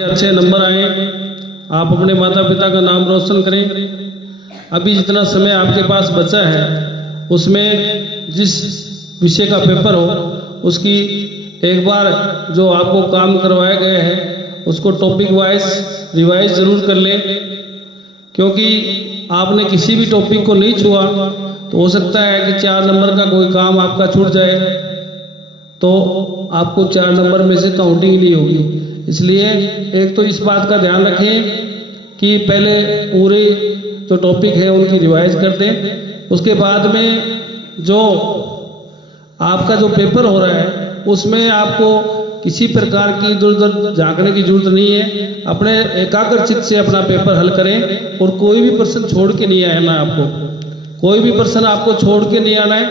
अच्छे अच्छे नंबर आए, आप अपने माता पिता का नाम रोशन करें। अभी जितना समय आपके पास बचा है उसमें जिस विषय का पेपर हो उसकी एक बार जो आपको काम करवाए गए हैं उसको टॉपिक वाइज रिवाइज ज़रूर कर लें, क्योंकि आपने किसी भी टॉपिक को नहीं छुआ तो हो सकता है कि 4 नंबर का कोई काम आपका छूट जाए तो आपको 4 नंबर में से काउंटिंग नहीं होगी। इसलिए एक तो इस बात का ध्यान रखें कि पहले पूरे जो टॉपिक है उनकी रिवाइज कर दें। उसके बाद में जो आपका जो पेपर हो रहा है उसमें आपको किसी प्रकार की इधर उधर झांकने की जरूरत नहीं है। अपने एकाग्रचित्त से अपना पेपर हल करें और कोई भी प्रश्न छोड़ के नहीं आना है। आपको कोई भी प्रश्न आपको छोड़ के नहीं आना है,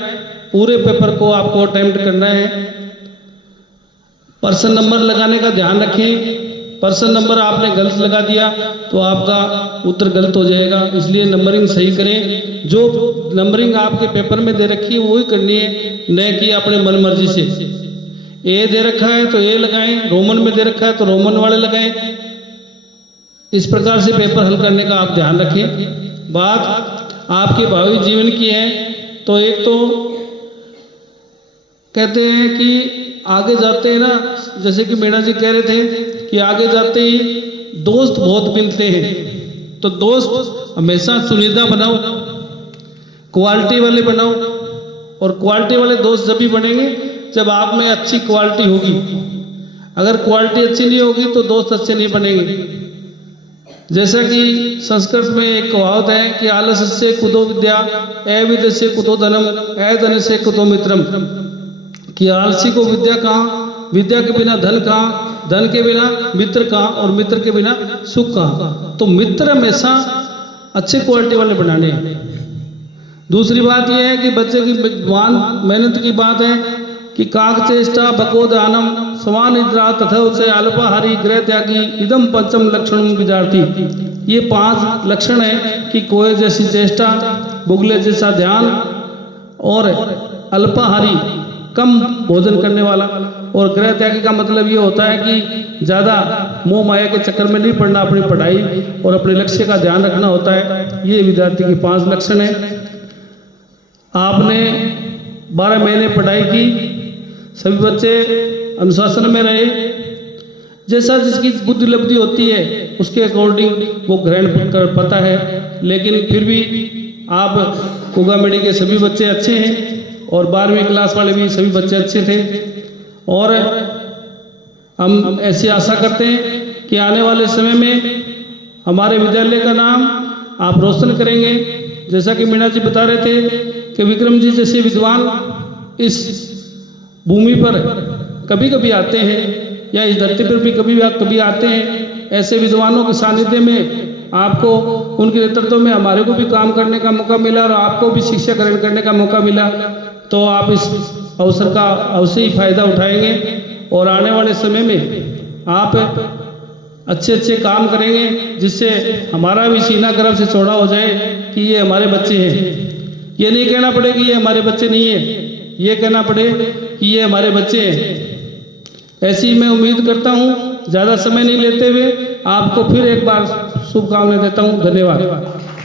पूरे पेपर को आपको अटेम्प्ट करना है। पर्सन नंबर लगाने का ध्यान रखें, पर्सन नंबर आपने गलत लगा दिया तो आपका उत्तर गलत हो जाएगा, इसलिए नंबरिंग सही करें। जो नंबरिंग आपके पेपर में दे रखी है वही करनी है, न कि अपने मन मर्जी से। ए दे रखा है तो ए लगाएं, रोमन में दे रखा है तो रोमन वाले लगाएं। इस प्रकार से पेपर हल करने का आप ध्यान रखें। बात आपके भावी जीवन की है तो एक तो कहते हैं कि आगे जाते हैं ना, जैसे कि मीणा जी कह रहे थे कि आगे जाते ही दोस्त बहुत मिलते हैं, तो दोस्त हमेशा चुनिंदा बनाओ, क्वालिटी वाले बनाओ। और क्वालिटी वाले दोस्त जब भी बनेंगे जब आप में अच्छी क्वालिटी होगी। अगर क्वालिटी अच्छी नहीं होगी तो दोस्त अच्छे नहीं बनेंगे। जैसा कि संस्कृत में एक कहावत है कि आलस्य कुतो विद्या, अविद्या से कुतो धनम, अधन से कुतो मित्रम। कि आलसी को विद्या कहाँ, विद्या के बिना धन कहाँ, धन के बिना मित्र कहाँ, और मित्र के बिना सुख कहाँ। तो मित्र हमेशा अच्छे क्वालिटी वाले बनाने हैं। दूसरी बात यह है कि बच्चे की विद्वान मेहनत की बात है कि काक चेष्टा भकोदानम समान निद्रा तथा से अल्पाहारी गृह त्यागी इदम पंचम लक्षण विद्यार्थी। ये 5 लक्षण है कि कोय जैसी चेष्टा, बुगले जैसा ध्यान, और अल्पाहारी कम भोजन करने वाला, और गृह त्यागी का मतलब ये होता है कि ज़्यादा मोह माया के चक्कर में नहीं पड़ना, अपनी पढ़ाई और अपने लक्ष्य का ध्यान रखना होता है। ये विद्यार्थी के 5 लक्षण है। आपने 12 महीने पढ़ाई की, सभी बच्चे अनुशासन में रहे, जैसा जिसकी बुद्धि लब्धि होती है उसके अकॉर्डिंग वो ग्रहण कर पाता है। लेकिन फिर भी आप कुगामेडी के सभी बच्चे अच्छे हैं और 12वीं क्लास वाले भी सभी बच्चे अच्छे थे, और हम ऐसी आशा करते हैं कि आने वाले समय में हमारे विद्यालय का नाम आप रोशन करेंगे। जैसा कि मीणा जी बता रहे थे कि विक्रम जी जैसे विद्वान इस भूमि पर कभी कभी आते हैं, या इस धरती पर भी कभी आते हैं। ऐसे विद्वानों के सानिध्य में आपको, उनके नेतृत्व में हमारे को भी काम करने का मौका मिला और आपको भी शिक्षा ग्रहण करने का मौका मिला, तो आप इस अवसर का अवश्य ही फायदा उठाएंगे और आने वाले समय में आप अच्छे अच्छे काम करेंगे, जिससे हमारा भी सीना गर्व से चौड़ा हो जाए कि ये हमारे बच्चे हैं। ये नहीं कहना पड़े कि ये हमारे बच्चे नहीं है, ये कहना पड़े कि ये हमारे बच्चे हैं। ऐसी मैं उम्मीद करता हूँ। ज़्यादा समय नहीं लेते हुए आपको फिर एक बार शुभकामनाएं देता हूँ। धन्यवाद।